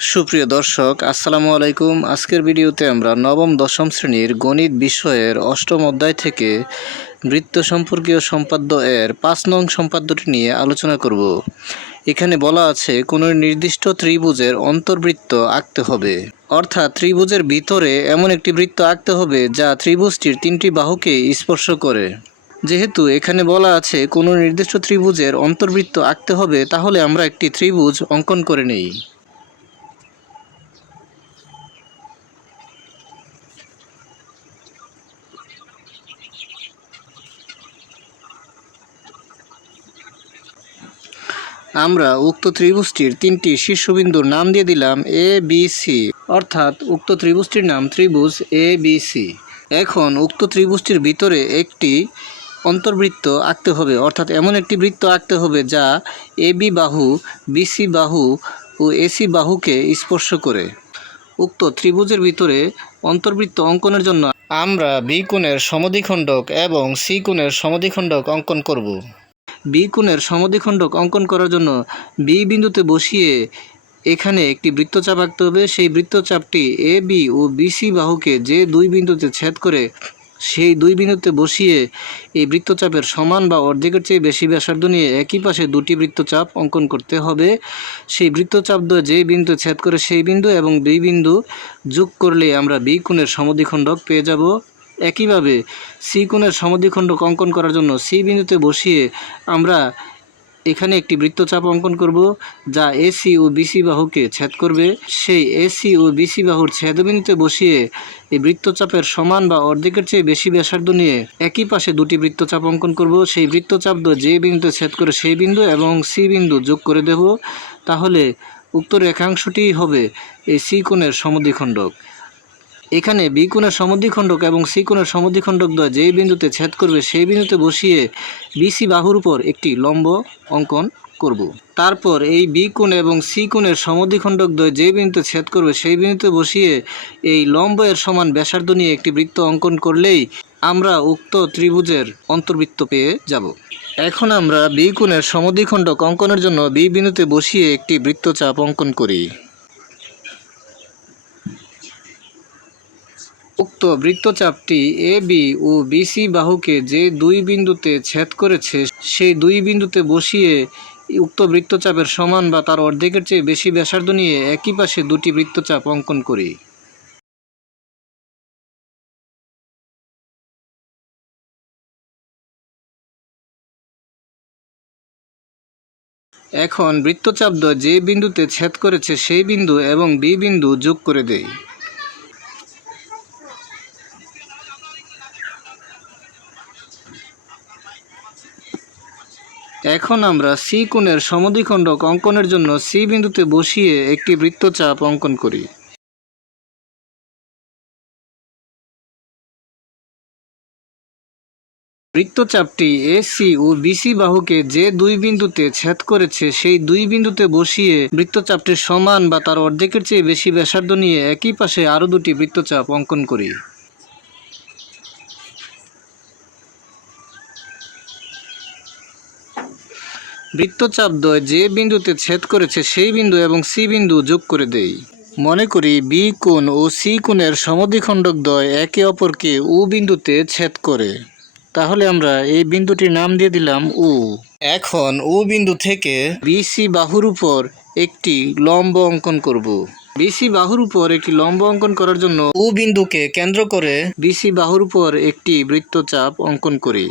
সুপ্রিয় দর্শক, আসসালামু আলাইকুম। আজকের ভিডিওতে আমরা নবম দশম শ্রেণীর গণিত বিষয়ের অষ্টম অধ্যায় থেকে বৃত্ত সম্পর্কীয় সম্পাদ্য এর 5 নং সম্পাদ্যটি নিয়ে আলোচনা করব। এখানে বলা আছে কোনো নির্দিষ্ট ত্রিভুজের অন্তর্বৃত্ত আঁকতে হবে, অর্থাৎ ত্রিভুজের ভিতরে এমন একটি বৃত্ত আঁকতে হবে যা ত্রিভুজটির 3টি বাহুকে স্পর্শ করে। যেহেতু এখানে বলা আছে কোনো নির্দিষ্ট ত্রিভুজের অন্তর্বৃত্ত আঁকতে হবে, তাহলে আমরা একটি ত্রিভুজ অঙ্কন করে নেই। আমরা উক্ত ত্রিভুজটির 3টি শীর্ষবিন্দুর নাম দিয়ে দিলাম এ বি সি, অর্থাৎ উক্ত ত্রিভুজটির নাম ত্রিভুজ এ বি সি। এখন উক্ত ত্রিভুজটির ভিতরে একটি অন্তর্বৃত্ত আঁকতে হবে, অর্থাৎ এমন একটি বৃত্ত আঁকতে হবে যা এ বি বাহু, বিসি বাহু ও এসি বাহুকে স্পর্শ করে। উক্ত ত্রিভুজের ভিতরে অন্তর্বৃত্ত অঙ্কনের জন্য আমরা বি কোণের সমদ্বিখণ্ডক এবং সি কোণের সমদ্বিখণ্ডক অঙ্কন করব। বি কোণের সমদ্বিখণ্ডক অঙ্কন করার জন্য বি বিন্দুতে বসিয়ে এখানে একটি বৃত্তচাপ আঁকতে হবে। সেই বৃত্তচাপটি এ বি ও বিসি বাহুকে যে দুই বিন্দুতে ছেদ করে সেই দুই বিন্দুতে বসিয়ে এই বৃত্তচাপের সমান বা অর্ধেকের চেয়ে বেশি ব্যাসার্ধ নিয়ে একই পাশে দুটি বৃত্তচাপ অঙ্কন করতে হবে। সেই বৃত্তচাপ দ্বয় যে বিন্দু ছেদ করে সেই বিন্দু এবং বি বিন্দু যোগ করলে আমরা বি কোণের সমদ্বিখণ্ডক পেয়ে যাব। একইভাবে সি কোণের সমদ্বিখণ্ডক অঙ্কন করার জন্য সি বিন্দুতে বসিয়ে আমরা এখানে একটি বৃত্তচাপ অঙ্কন করব যা এসি ও বিসি বাহুকে ছেদ করবে। সেই এসি ও বিসি বাহুর ছেদবিন্দুতে বসিয়ে এই বৃত্তচাপের সমান বা অর্ধেকের চেয়ে বেশি ব্যাসার্ধ নিয়ে একই পাশে দুটি বৃত্তচাপ অঙ্কন করব। সেই বৃত্তচাপ যে বিন্দুতে ছেদ করে সেই বিন্দু এবং সি বিন্দু যোগ করে দেব। তাহলে উক্ত রেখাংশটি হবে এই সি কোণের সমদ্বিখণ্ডক। এখানে বি কোণের সমদ্বিখণ্ডক এবং সি কোণের সমদ্বিখণ্ডক দ্বয় যেই বিন্দুতে ছেদ করবে সেই বিন্দুতে বসিয়ে বিসি বাহুর উপর একটি লম্ব অঙ্কন করব। তারপর এই বি কোণ এবং সি কোণের সমদ্বিখণ্ডক দ্বয় যে বিন্দুতে ছেদ করবে সেই বিন্দুতে বসিয়ে এই লম্ব এর সমান ব্যাসার্ধ নিয়ে একটি বৃত্ত অঙ্কন করলেই আমরা উক্ত ত্রিভুজের অন্তর্বৃত্ত পেয়ে যাব। এখন আমরা বি কোণের সমদ্বিখণ্ডক অঙ্কনের জন্য বি বিন্দুতে বসিয়ে একটি বৃত্তচাপ অঙ্কন করি। উক্ত বৃত্তচাপটি এ বি ও বিসি বাহুকে যে দুই বিন্দুতে ছেদ করেছে সেই দুই বিন্দুতে বসিয়ে উক্ত বৃত্তচাপের সমান বা তার অর্ধেকের চেয়ে বেশি ব্যাসার্ধ নিয়ে একই পাশে দুটি বৃত্তচাপ অঙ্কন করি। এখন বৃত্তচাপ দ্বয় যে বিন্দুতে ছেদ করেছে সেই বিন্দু এবং বি বিন্দু যোগ করে দেই। এখন আমরা সি কোণের সমদ্বিখণ্ডক অঙ্কনের জন্য সি বিন্দুতে বসিয়ে একটি বৃত্তচাপ অঙ্কন করি। বৃত্তচাপটি এসি ও বিসি বাহুকে যে দুই বিন্দুতে ছেদ করেছে সেই দুই বিন্দুতে বসিয়ে বৃত্তচাপটির সমান বা তার অর্ধেকের চেয়ে বেশি ব্যাসার্ধ নিয়ে একই পাশে আরও দুটি বৃত্তচাপ অঙ্কন করি। বৃত্তচাপ দ্বয় যে বিন্দুতে ছেদ করেছে সেই বিন্দু এবং সি বিন্দু যোগ করে দেই। মনে করি বি কোণ ও সি কোণের সমদ্বিখণ্ডক দ্বয় একে অপরকে ও বিন্দুতে ছেদ করে। তাহলে আমরা এই বিন্দুটির নাম দিয়ে দিলাম ও। এখন ও বিন্দু থেকে বিসি বাহুর উপর একটি লম্ব অঙ্কন করব। বিসি বাহুর উপর একটি লম্ব অঙ্কন করার জন্য ও বিন্দুকে কেন্দ্র করে বিসি বাহুর উপর একটি বৃত্তচাপ অঙ্কন করি।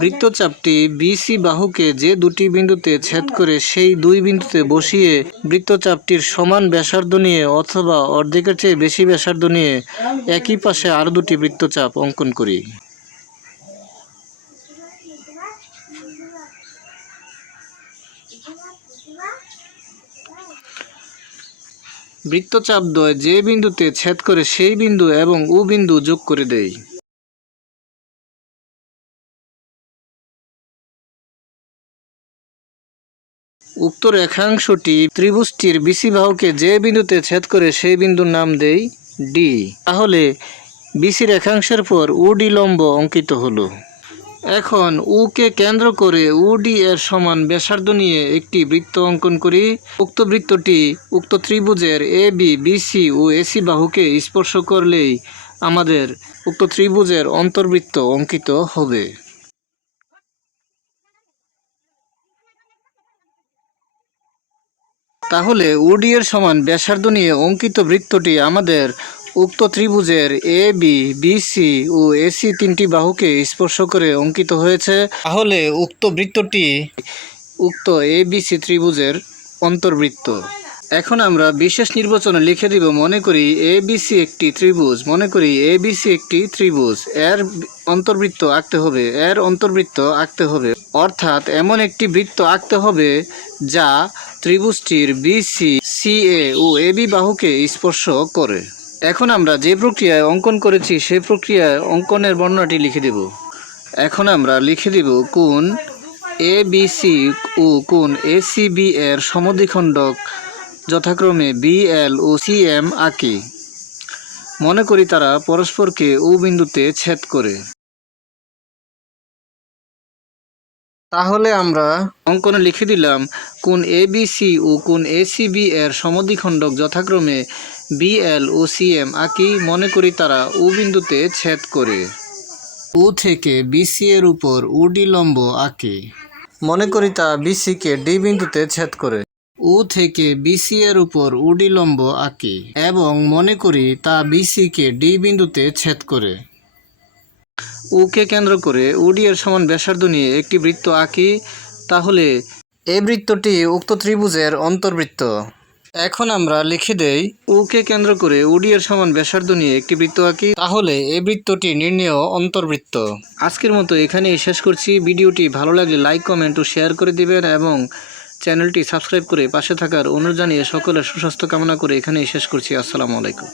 বৃত্তচাপটি বিসি বাহুকে যে দুটি বিন্দুতে ছেদ করে সেই দুই বিন্দুতে বসিয়ে বৃত্তচাপটির সমান ব্যাসার্ধ নিয়ে অথবা অর্ধেকের চেয়ে বেশি ব্যাসার্ধ নিয়ে একই পাশে আরও দুটি বৃত্তচাপ অঙ্কন করি। বৃত্তচাপ দ্বয় যে বিন্দুতে ছেদ করে সেই বিন্দু এবং ও বিন্দু যোগ করে দেই। উক্ত রেখাংশটি ত্রিভুজটির বিসি বাহুকে যে বিন্দুতে ছেদ করে সেই বিন্দুর নাম দেই ডি। তাহলে বিসি রেখাংশের পর ও ডি লম্ব অঙ্কিত হলো। এখন কে কেন্দ্র করে UD এর সমান ব্যাসার্ধ নিয়ে একটি বৃত্ত অঙ্কন করি। উক্ত বৃত্তটি উক্ত ত্রিভুজের BC ও AC বাহুকে স্পর্শ করলেই আমাদের উক্ত ত্রিভুজের অন্তর্বৃত্ত অঙ্কিত হবে। তাহলে OD এর সমান ব্যাসার্ধ নিয়ে অঙ্কিত বৃত্তটি আমাদের উক্ত ত্রিভুজের BC ও AC তিনটি বাহুকে স্পর্শ করে অঙ্কিত হয়েছে। তাহলে উক্ত বৃত্তটি উক্ত ABC ত্রিভুজের অন্তর্বৃত্ত। এখন আমরা বিশেষ নির্বাচনে লিখে দিব, মনে করি ABC একটি ত্রিভুজ, এর অন্তর্বৃত্ত আঁকতে হবে, অর্থাৎ এমন একটি বৃত্ত আঁকতে হবে যা ত্রিভুজটির BC, CA ও AB বাহুকে স্পর্শ করে। এখন আমরা যে প্রক্রিয়ায় অঙ্কন করেছি সেই প্রক্রিয়ায় অঙ্কনের বর্ণনাটি লিখে দেব। এখন আমরা লিখে দেব কোণ ABC ও কোণ ACB এর সমদ্বিখণ্ডক যথাক্রমে BL ও CM আঁকি। মনে করি তারা পরস্পরকে O বিন্দুতে ছেদ করে। তাহলে আমরা অঙ্কনে লিখে দিলাম কোণ ABC ও কোণ ACB এর সমদ্বিখণ্ডক যথাক্রমে BL ও CM আঁকি। মনে করি তারা O বিন্দুতে ছেদ করে। O থেকে BC এর উপর OD লম্ব আঁকি। মনে করি তা BC কে D বিন্দুতে ছেদ করে। O থেকে BC এর উপর OD লম্ব আঁকি এবং মনে করি তা BC কে D বিন্দুতে ছেদ করে। কে কেন্দ্র করে OD এর সমান ব্যাসার্ধ নিয়ে একটি বৃত্ত আঁকি। তাহলে এই বৃত্তটি উক্ত ত্রিভুজের অন্তর্বৃত্ত। এখন আমরা লিখে দেই কে কেন্দ্র করে OD এর সমান ব্যাসার্ধ নিয়ে একটি বৃত্ত আঁকি। তাহলে এই বৃত্তটি নির্ণেয় অন্তর্বৃত্ত। আজকের মতো এখানেই শেষ করছি। ভিডিওটি ভালো লাগলে লাইক, কমেন্ট ও শেয়ার করে দিবেন এবং চ্যানেলটি সাবস্ক্রাইব করে পাশে থাকার অনুরোধ জানিয়ে সকলের সুস্বাস্থ্য কামনা করে এখানেই শেষ করছি। আসসালামু আলাইকুম।